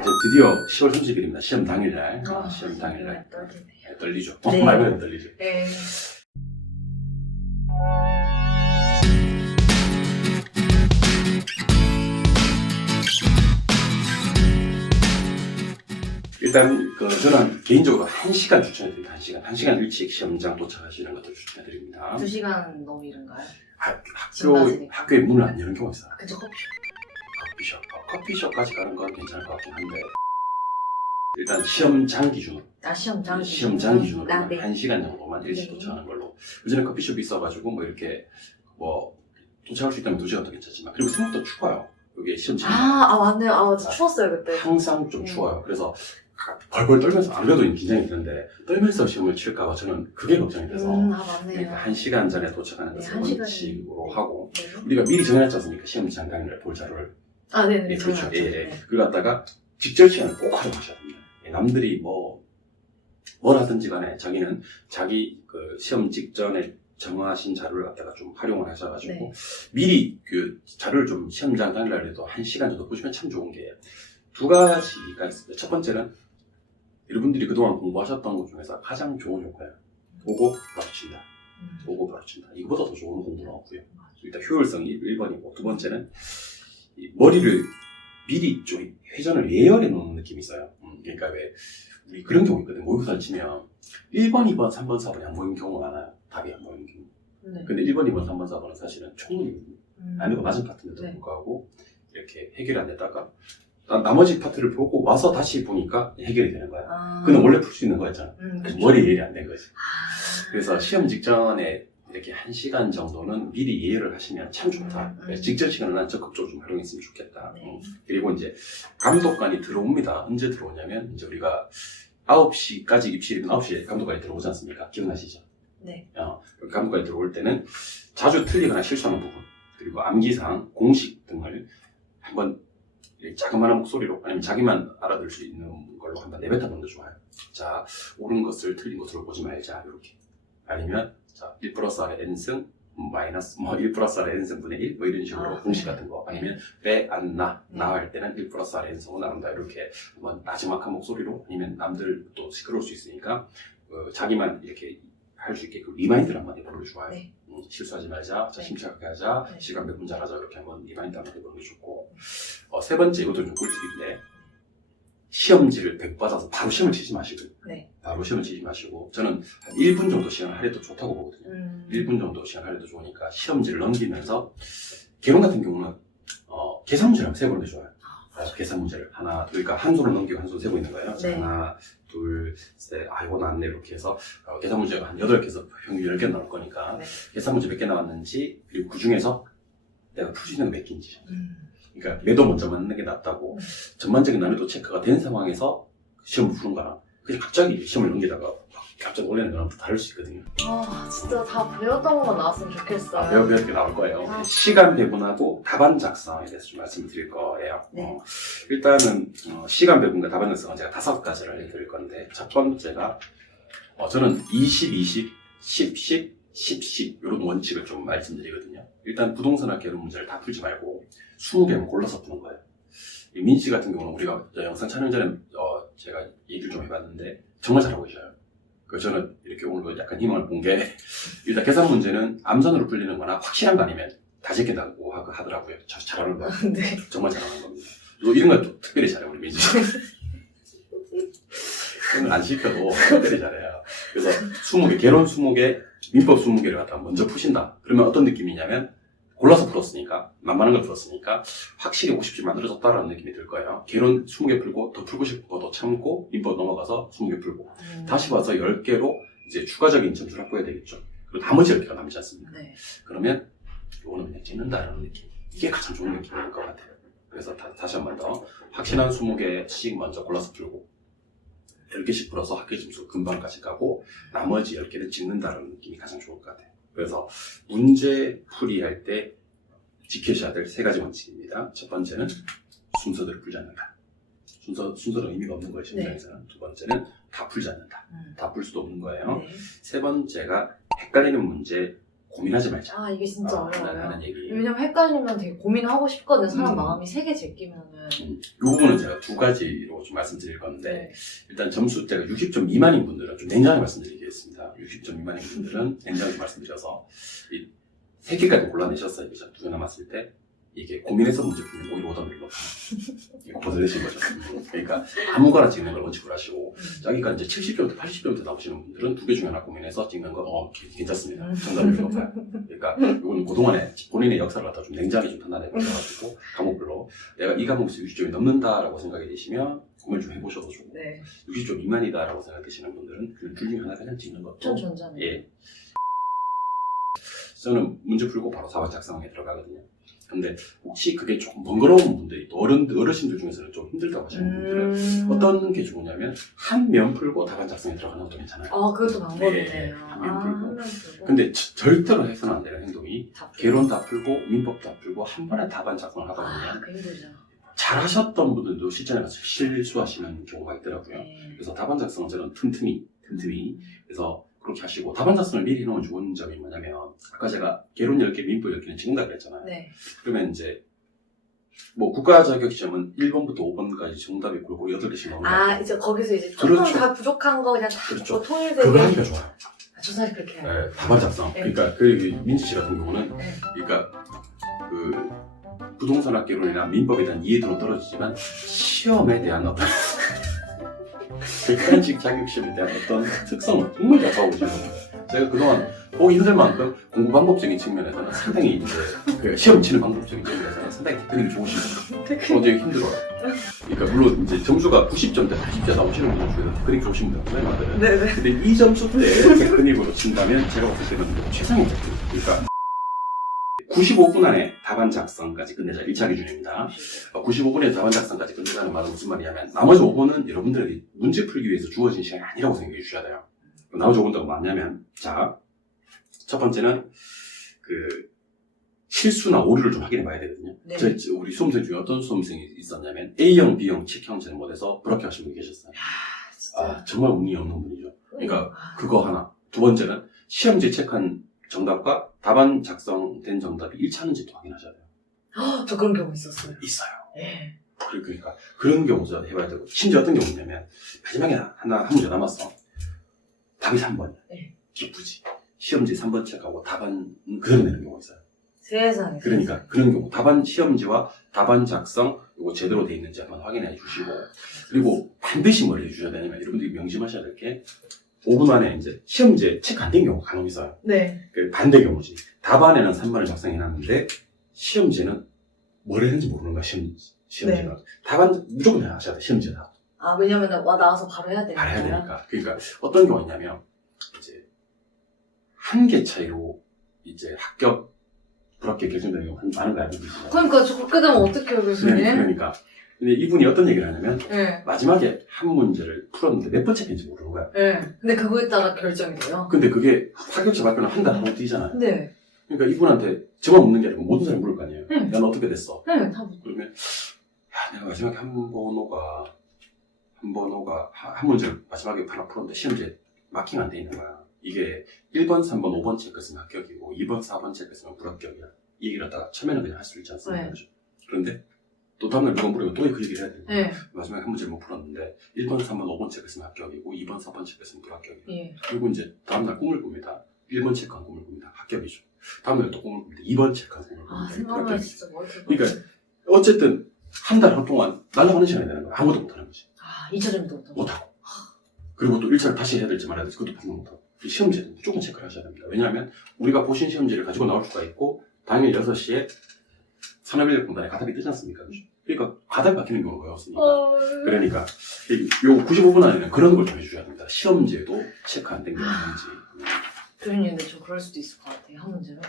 이제 드디어 10월 30일입니다. 시험 당일날. 아, 시험 당일날. 떨리네. 네, 떨리죠. 네. 말 그대로 떨리죠. 네. 일단 그 저는 개인적으로 1시간 추천해드립니다. 1시간. 1시간 일찍 시험장 도착하시는 것을 추천해드립니다. 두 시간 너무 이른가요? 학, 학교. 학교에 문을 안 여는 경우가 있어요. 그쵸 커피숍. 커피숍. 어, 커피숍까지 가는 건 괜찮을 것 같긴 한데 일단 시험장 기준으로 아 시험장 시험장 기준으로 아, 네. 1시간 정도만 일찍 네. 도착하는 걸로 요즘에 커피숍이 있어가지고 뭐 이렇게 뭐 도착할 수 있다면 2시간 더 괜찮지만 그리고 생각보다 추워요 여기 시험장 아, 아 맞네요. 아 맞아 추웠어요 그때. 항상 좀 네. 추워요 그래서 벌벌 떨면서 안 그래도 긴장이 되는데 떨면서 시험을 칠까봐 저는 그게 걱정이 돼서 음, 아 맞네요. 그러니까 1시간 전에 도착하는 네, 것을 한 원칙으로 하고 네. 우리가 미리 정해놨지 않습니까 시험장 당일날 볼 자료를 아 네네. 예, 그렇죠. 예. 예. 네. 그걸 갖다가 직접 시간을 꼭 활용하셔야 됩니다. 예, 남들이 뭐, 뭘 하든지 간에 자기는 자기 그 시험 직전에 정하신 자료를 갖다가 좀 활용을 하셔가지고 네. 미리 그 자료를 좀 시험장 당일날에도 한 시간 정도 보시면 참 좋은 게 두 가지가 있습니다. 첫 번째는 여러분들이 그동안 공부하셨던 것 중에서 가장 좋은 효과예요. 보고 바로 친다. 음. 보고 바로 친다. 이거보다 더 좋은 공부는 없고요. 일단 효율성 1번이고 두 번째는 이 머리를 미리 좀 회전을 예열해 놓는 느낌이 있어요. 음, 그러니까 왜 우리 그런 경우 있거든. 모의고사를 치면 1번, 2번, 3번, 4번이 안 보이는 경우가 많아요. 답이 안 보이는 경우. 네. 근데 1번, 2번, 3번, 4번은 사실은 총론이거든요. 음. 아니고 맞은 파트인데도 네. 불구하고 이렇게 해결이 안 되다가 나, 나머지 파트를 보고 와서 다시 보니까 해결이 되는 거야. 아. 근데 원래 풀 수 있는 거였잖아. 음, 그쵸. 머리 예열이 안 된 거지. 아. 그래서 시험 직전에 이렇게 한 시간 정도는 미리 예열을 하시면 참 좋다. 음, 음. 그래서 직전 시간을 난 적극적으로 좀 활용했으면 좋겠다. 네. 음. 그리고 이제 감독관이 들어옵니다. 언제 들어오냐면 이제 우리가 9시까지 입실이면 9시에 감독관이 들어오지 않습니까? 기억나시죠? 네. 어, 감독관이 들어올 때는 자주 틀리거나 실수하는 부분 그리고 암기사항, 공식 등을 한번 이 자그마한 목소리로 아니면 자기만 알아들 수 있는 걸로 한번 내뱉어보는 게 좋아요. 자, 옳은 것을 틀린 것으로 보지 말자 이렇게 아니면 자, 1 플러스 R의 n승 음, 마이너스 뭐1 플러스 R의 n승분의 1 뭐 이런 식으로 아, 공식 네. 같은 거 아니면 빼, 안, 나, 네. 나할 때는 1 플러스 R의 n승은 나온다 이렇게 한번 나지막한 목소리로 아니면 남들 또 시끄러울 수 있으니까 어, 자기만 이렇게 할 수 있게 그 리마인드를 한번 해보는 게 좋아요. 네. 음, 실수하지 말자, 자, 네. 심착하게 하자, 네. 시간 몇분 잘하자 이렇게 한번 리마인드 한번 해보는 게 좋고 어, 세 번째 이것도 좀 꿀팁인데 시험지를 100 받아서 바로 시험을 치지 마시고 네. 바로 시험을 치지 마시고 저는 한 1분 정도 시간을 할애도 좋다고 보거든요. 음. 1분 정도 시간 할애도 좋으니까 시험지를 넘기면서 개론 같은 경우는 어, 계산 문제를 한번 세보는 게 좋아요. 어, 계산 문제를 하나, 둘, 그러니까 한 손을 넘기고 한손 세고 있는 거예요. 자, 네. 하나, 둘, 셋, 아, 이거 나왔네. 이렇게 해서 어, 계산 문제가 한 8개에서 평균 10개 나올 거니까 네. 계산 문제 몇 개 나왔는지 그리고 그 중에서 내가 풀 수 있는 게 몇 개인지 음. 그러니까 매도 먼저 맞는 게 낫다고 음. 전반적인 난이도 체크가 된 상황에서 시험을 푸는 거랑 그냥 갑자기 시험을 넘기다가 막 깜짝 놀라는 거랑 또 다를 수 있거든요. 아 진짜 다 배웠던 것만 나왔으면 좋겠어요. 아, 배워 배우게 나올 거예요. 아. 시간 배분하고 답안 작성에 대해서 좀 말씀을 드릴 거예요. 네. 어, 일단은 어, 시간 배분과 답안 작성은 제가 다섯 가지를 알려드릴 건데 첫 번째가 어, 저는 20, 20, 10, 10, 10, 10 이런 원칙을 좀 말씀드리거든요. 일단 부동산학 개론 문제를 다 풀지 말고 20개만 골라서 푸는 거예요. 이 민씨 같은 경우는 우리가 저 영상 촬영 전에 어, 제가 얘기를 좀 해봤는데 정말 잘하고 계셔요. 그 저는 이렇게 오늘 약간 희망을 본 게 일단 계산 문제는 암산으로 풀리는 거나 확실한 거 아니면 다 제낀다고 하- 하더라고요. 저 잘하는 거 네. 정말 잘하는 겁니다. 또 이런 건또 특별히 잘해요 우리 민지. 건안 시켜도 특별히 잘해요. 그래서 20개, 개론 20개, 민법 20개를 갖다 먼저 푸신다. 그러면 어떤 느낌이냐면 골라서 풀었으니까 만만한 걸 풀었으니까 확실히 50점 만들어졌다라는 느낌이 들 거예요. 개론 20개 풀고 더 풀고 싶은 거더 참고 민법 넘어가서 20개 풀고 음. 다시 와서 10개로 이제 추가적인 점수를 확보해야 되겠죠. 그리고 나머지 10개가 남지 않습니까? 네. 그러면 이거는 그냥 찍는다라는 느낌. 이게 가장 좋은 느낌일 것 같아요. 그래서 다, 시 한 번 더 확실한 20개씩 먼저 골라서 풀고 10개씩 풀어서 학교 점수 금방까지 가고 나머지 10개를 찍는다라는 느낌이 가장 좋을 것 같아요. 그래서 문제 풀이할 때 지켜셔야 될 세 가지 원칙입니다. 첫 번째는 순서대로 풀지 않는다. 순서, 순서는 의미가 없는 거예요, 심장에서는. 두 번째는 다 풀지 않는다. 음. 다풀 수도 없는 거예요. 네. 세 번째가 헷갈리는 문제 고민하지 말자. 아 이게 진짜 어, 어려워요. 얘기. 왜냐면 헷갈리면 되게 고민하고 싶거든. 사람 음. 마음이 세개 제끼면은. 이 부분은 제가 두 가지로 좀 말씀드릴 건데 네. 일단 점수대가 60점 미만인 분들은 좀 냉정하게 말씀드리겠습니다. 60점 미만인 분들은 냉정하게 말씀드려서 이세 개까지 골라내셨어요. 그죠? 두개 남았을 때 이게 고민해서 문제 풀면 오히려 오답률이 높아요. 이거 거절되신 거죠. 그러니까 아무거나 찍는 걸 원칙으로 하시고 음. 자기가 이제 70점부터 80점부터 나오시는 분들은 두 개 중에 하나 고민해서 찍는 거, 어, 기- 괜찮습니다. 음. 정답률이 높아요. 그러니까 이거는 그동안에 본인의 역사를 갖다 좀 냉정하게 좀 판단해 보셔가지고 과목별로 내가 이 과목에서 60점이 넘는다라고 생각이 되시면 고민을 좀 해보셔도 좋고 네. 60점 미만이다라고 생각되시는 분들은 그둘 중에 하나 그냥 찍는 것도 전 전자네. 예. 저는 문제 풀고 바로 사반 작성에 들어가거든요. 근데 혹시 그게 조금 번거로운 분들이 또 어른, 어르신들 중에서는 좀 힘들다고 하시는 분들은 음. 어떤 게 좋으냐면 한 면 풀고 답안 작성에 들어가는 것도 괜찮아요. 아 그것도 네, 방법이네요. 한면 아, 풀고. 풀고. 근데 저- 절대로 해서는 안 되는 행동이. 개론 다 풀고 민법 다 풀고 한 번에 답안 작성을 하다 아, 보면 그 힘들죠. 잘하셨던 분들도 실전에 가서 실수하시는 경우가 있더라고요. 네. 그래서 답안 작성은 저는 틈틈이 틈틈이 그래서 그렇게 하시고 답안 작성을 미리 해놓으면 좋은 점이 뭐냐면 아까 제가 개론 10개 민법 10개는 찍는다 그랬잖아요. 네. 그러면 이제 뭐 국가 자격 시험은 1번부터 5번까지 정답이 골고루 8개씩 나오는 아 이제 거기서 이제 조금 그렇죠. 다 부족한 거 그냥 다 그렇죠. 뭐 통일되게. 그거 하기가 좋아요. 아, 저 사실 그렇게 해요. 네, 답안 작성. 네. 그러니까 그 민지 씨 같은 경우는 네. 그러니까 그 부동산학 개론이나 민법에 대한 이해도는 떨어지지만 시험에 대한 어떤 객관식 자격 시험에 대한 어떤 특성을 정말 잘 파고 계시는 거예요. 제가 그동안 보기 힘들 만큼 공부 방법적인 측면에서는 상당히 이제 그 시험 치는 방법적인 측면에서는 상당히 테크닉이 좋으신 거예요. 어, 되게 힘들어요. 그러니까 물론 이제 점수가 90점대, 80점 나오시는 분들 중에서 테크닉 좋으신 분들 많아요. 네네. 근데 이 점수대 테크닉으로 친다면 제가 봤을 때는 최상의 테크닉. 그러니까 95분 안에 답안 작성까지 끝내자. 1차 기준입니다. 95분에 답안 작성까지 끝내자는 말은 무슨 말이냐면 나머지 5분은 여러분들에게 문제 풀기 위해서 주어진 시간이 아니라고 생각해 주셔야 돼요. 나머지 5분도 뭐냐면 자, 첫 번째는 그 실수나 오류를 좀 확인해 봐야 되거든요. 네. 저희 우리 수험생 중에 어떤 수험생이 있었냐면 A형, B형 체크형 잘 못해서 불합격 하신 분이 계셨어요. 아. 아, 정말 운이 없는 분이죠. 그러니까 아, 그거 하나. 두 번째는 시험지에 체크한 정답과 답안 작성된 정답이 일치하는지도 확인하셔야 돼요. 헉, 저 그런 경우 있었어요. 있어요. 네. 그러니까 그런 경우도 해봐야 되고 심지어 어떤 경우냐면 마지막에 하나 한 문제 남았어. 답이 3번이야. 네. 기쁘지. 시험지 3번 체크하고 답안 그대로 내는 경우가 있어요. 세상에. 그러니까 그런 경우 답안 시험지와 답안 작성 이거 제대로 돼 있는지 한번 확인해 주시고 그리고 반드시 뭘 해주셔야 되냐면 여러분들이 명심하셔야 될 게 5분 안에 이제 시험지에 체크 안된 경우가 간혹 있어요. 네. 그 반대 경우지. 답안에는 3번을 작성해놨는데 시험지는 뭘 했는지 모르는 거야 시험 시험지가. 답안 무조건 하셔야 돼 시험지다. 아 왜냐면 와 나와서 바로 해야 되니까. 바로 해야 되니까. 그러니까 어떤 경우가 있냐면 이제 한 개 차이로 이제 합격 불합격 결정되는 경우 많은 거 알고 계시죠? 그러니까 저 그렇게 되면 어떡해요 교수님? 네, 그러니까. 근데 이분이 어떤 얘기를 하냐면 네. 마지막에 한 문제를 풀었는데 몇 번째 편인지 모르는 거야. 네. 근데 그거에 따라 결정이 돼요. 근데 그게 합격자 발표는 한달 하고 뛰잖아요. 네. 그러니까 이분한테 저만 묻는 게 아니고 모든 사람이 물을 거 아니에요. 응. 난 어떻게 됐어? 네. 다 뭐- 그러면 야 내가 마지막에 한 번호가 한 번호가 하- 한 문제를 마지막에 하나 풀었는데 시험지에 마킹 안 돼 있는 거야. 이게 1번, 3번, 5번 체크했으면 합격이고 2번, 4번 체크했으면 불합격이야. 이 얘기를 하다가 처음에는 그냥 할 수 있지 않습니까? 네. 그죠? 그런데 또 다음날 누가 물으면 또 그 얘기를 해야 되는 거야. 네. 마지막에 한 문제를 못 풀었는데 1번, 3번, 5번 체크했으면 합격이고 2번, 4번 체크했으면 불합격이야. 예. 그리고 이제 다음날 꿈을 꿉니다. 1번 체크한 꿈을 꿉니다. 합격이죠. 다음날 또 꿈을 꿉니다. 2번 체크한 꿈을 아 꿉니다. 생각만 불합격이죠. 진짜 머리가. 그러니까 어쨌든 한달한 동안 날아가는 시간이 되는 거야. 아무것도 못하는 거지. 아 2차 점도 못하고. 못하고. 그리고 또 1차를 다시 해야 될지 말아야 될지 그것도 판단 못하고. 이 시험지도 무조건 체크를 하셔야 됩니다. 왜냐하면 우리가 보신 시험지를 가지고 나올 수가 있고 당일 6시에 산업인력공단에 가답이 뜨지 않습니까? 그죠? 그러니까 가답이 바뀌는 경우가 없으니까. 어... 그러니까 이- 요 95분 안에는 그런 걸 좀 해주셔야 됩니다. 시험지에도 체크 안 된게 있는지. 교수님 근데 저 그럴 수도 있을 것 같아요 한 문제로.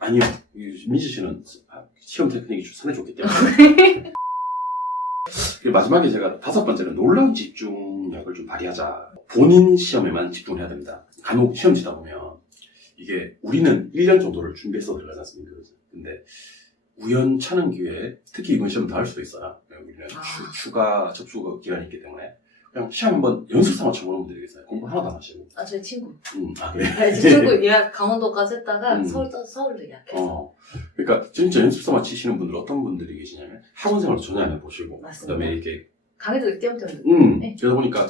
아니요. 이 민지 씨는 아, 시험 테크닉이 상당히 좋기 때문에. 마지막에 제가 다섯 번째는 놀라운 집중력을 좀 발휘하자. 본인 시험에만 집중을 해야 됩니다. 간혹 시험 치다 보면 이게 우리는 1년 정도를 준비해서 들어가지 않습니까? 근데 우연찮은 기회에 특히 이번 시험은 더할 수도 있어요. 우리는 아. 추, 추가 접수 기간이 있기 때문에 그냥 시험 한번 연습 삼아 쳐보는 분들이 계세요. 공부 하나도 안 하시고. 아, 저희 친구. 음, 아, 그래? 네, 제 친구 예약 강원도까지 했다가 음. 서울, 서울로 예약해서. 어. 그러니까 진짜 연습 삼아 치시는 분들 어떤 분들이 계시냐면 학원 생활 전혀 안 해보시고. 맞습니다. 그다음에 이렇게 강의도 띄엄띄엄. 음, 네. 그러다 보니까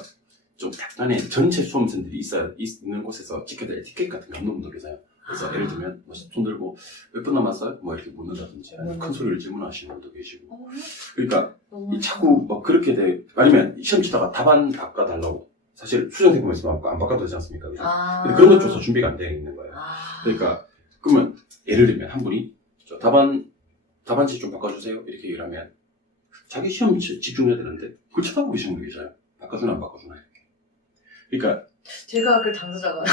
좀 약간의 전체 수험생들이 있어야, 있는 곳에서 지켜야 될 에티켓 같은 게 없는 분들 계세요. 그래서 아. 예를 들면, 뭐, 손 들고, 몇 분 남았어요? 뭐, 이렇게 묻는다든지, 아니면 음. 큰 소리를 질문하시는 분도 계시고. 어, 그러니까, 너무 이 자꾸 뭐, 그렇게 돼, 아니면 시험 치다가 답안 바꿔달라고. 사실 수정생님 말씀 안 바꿔도 되지 않습니까? 그죠? 아. 근데 그런 것 줘서 준비가 안 되어 있는 거예요. 아. 그러니까, 그러면, 예를 들면, 한 분이, 저 답안, 답안지 좀 바꿔주세요. 이렇게 얘기를 하면, 자기 시험 지- 집중해야 되는데, 그걸 쳐다보고 계시는 분이 계셔요. 바꿔주나 안 바꿔주나. 이렇게. 그러니까, 제가 그 당사자가.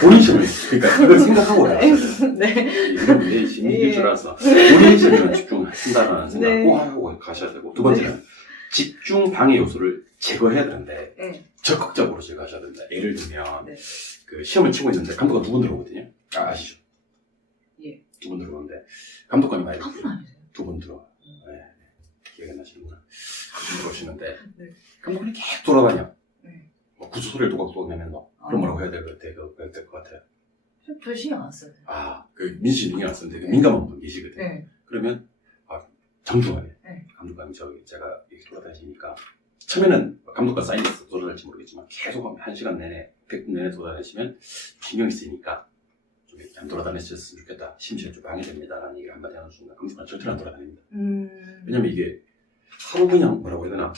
본인 시험을, 그러니까, 그걸 생각하고 해야. 네. 이런 내 심리 예. 줄 알았어. 본인 시험에만 집중한다는 생각 네. 꼭 하고 가셔야 되고, 두 번째는, 집중 방해 요소를 제거해야 되는데, 네. 적극적으로 제거하셔야 된다. 예를 들면, 네. 그 시험을 치고 있는데, 감독관 두 분 들어오거든요. 아, 아시죠? 예. 두 분 들어오는데, 감독관이 많이 한분 아니세요? 두분 들어와. 음. 네. 기억이 안 나시는구나. 두분 들어오시는데, 네. 감독관이 계속 돌아다녀. 네. 뭐 구수 소리를 또각또각 내면 너. 그럼 뭐라고 해야 될 것 같아? 그, 될것 같아요. 저 신경 안 써요. 아, 그 신경 안 쓰는데, 그 민감한 분 계시거든 요. 네. 그러면, 아, 정중하게. 네. 감독관님, 저기, 제가 이렇게 돌아다니시니까, 처음에는 감독관 사인해서 돌아다닐지 모르겠지만, 계속 한 시간 내내, 100분 내내 돌아다니시면, 신경이 쓰이니까, 좀 이렇게 안 돌아다녔으면 좋겠다. 심지어 좀 방해됩니다. 라는 얘기를 한마디 하는 순간, 감독관 절대로 안 돌아다닙니다. 음. 왜냐면 이게, 하루 그냥 뭐라고 해야 되나,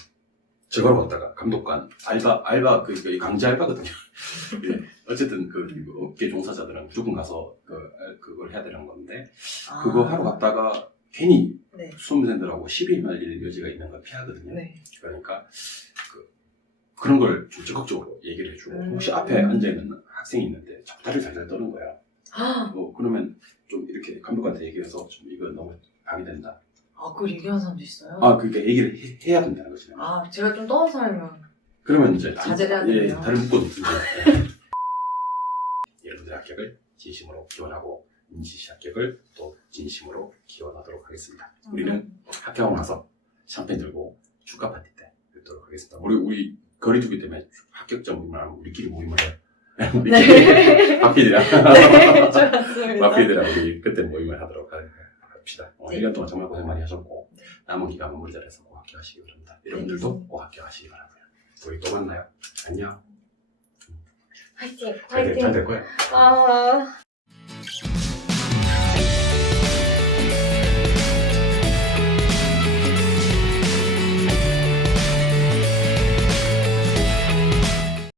저거로 갔다가, 감독관, 알바, 알바, 그, 그 강제 알바거든요. 예. 어쨌든 그, 그 업계 종사자들은 무조건 가서 그, 그걸 해야 되는 건데, 아. 그거 하러 갔다가 괜히 네. 수험생들하고 시비 말리는 여지가 있는 걸 피하거든요. 네. 그러니까 그, 그런 걸 좀 적극적으로 얘기를 해주고 음. 혹시 앞에 앉아 있는 학생이 있는데 자꾸 다리를 잘잘 떠는 거야. 아, 뭐 그러면 좀 이렇게 감독한테 얘기해서 좀 이거 너무 방해된다. 아, 그걸 얘기하는 사람도 있어요? 아 그러니까 얘기를 해, 야 된다는 거죠. 아, 제가 좀 떠는 사람이면. 그러면 이제 자제를 해야 예, 되네요. 다른 이제 예. 여러분들 합격을 진심으로 기원하고 씨 합격을 또 진심으로 기원하도록 하겠습니다. 우리는 합격하고 나서 샴페인 들고 축하 파티 때 뵙도록 하겠습니다. 우리 우리 거리두기 때문에 합격자 모임을 안 하고 우리끼리 모임을 해요. 우리끼리 네. 마피들이랑 네, 좋았습니다. 마피들이랑 우리 그때 모임을 하도록 하- 합시다. 어, 네. 1년 동안 정말 고생 많이 하셨고 네. 남은 기간 마무리 잘해서 꼭 합격하시기 바랍니다. 여러분들도 꼭 합격하시기 바라고요. 우리 또 만나요. 안녕. 화이팅! 잘될 화이팅! 거야. 아.